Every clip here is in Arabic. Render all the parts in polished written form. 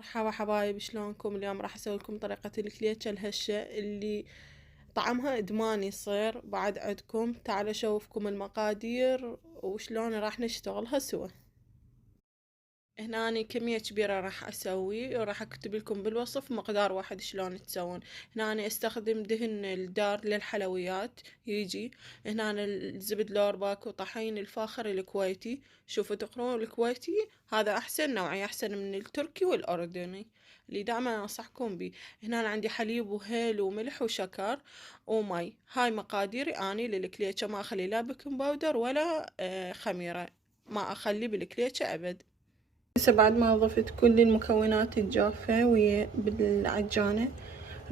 مرحبا حبايب، شلونكم؟ اليوم راح اسوي لكم طريقة الكليتشة الهشة اللي طعمها ادمان يصير. بعد عندكم تعالوا اشوفكم المقادير وشلون راح نشتغلها سوا. هنا أنا كمية كبيرة راح اسوي، وراح اكتب لكم بالوصف مقدار واحد شلون تسوون. هنا أنا استخدم دهن الدار للحلويات يجي. هنا أنا الزبد لورباك وطحين الفاخر الكويتي. شوفوا تقرون الكويتي هذا احسن نوعية، احسن من التركي والاردني اللي دائما انصحكم بيه. هنا أنا عندي حليب وهيل وملح وشكر ومي. هاي مقاديري اني للكليتشة، ما اخلي لا بيكنج باودر ولا خميرة، ما اخلي بالكليتشة ابد. هسه بعد ما ضفت كل المكونات الجافة ويا بالعجانة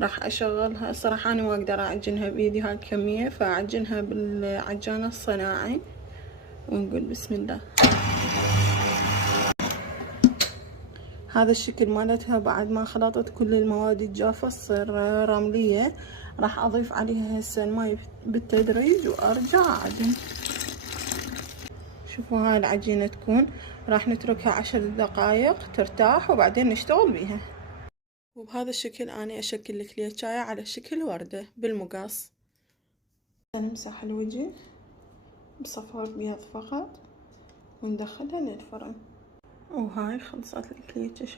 راح اشغلها. الصراحة انا ما اقدر اعجنها بايدي هاي الكمية، فاعجنها بالعجانة الصناعي ونقول بسم الله. هذا الشكل مالتها بعد ما خلطت كل المواد الجافة تصير رملية. راح اضيف عليها هسه الماي بالتدريج وارجع اعجن. شوفوا هاي العجينة تكون، راح نتركها 10 دقايق ترتاح وبعدين نشتغل بيها. وبهذا الشكل أنا أشكل الكليتشاية على شكل وردة بالمقص. نمسح الوجه بصفار أبيض فقط وندخلها للفرن. وهاي خلصت الكليتشة.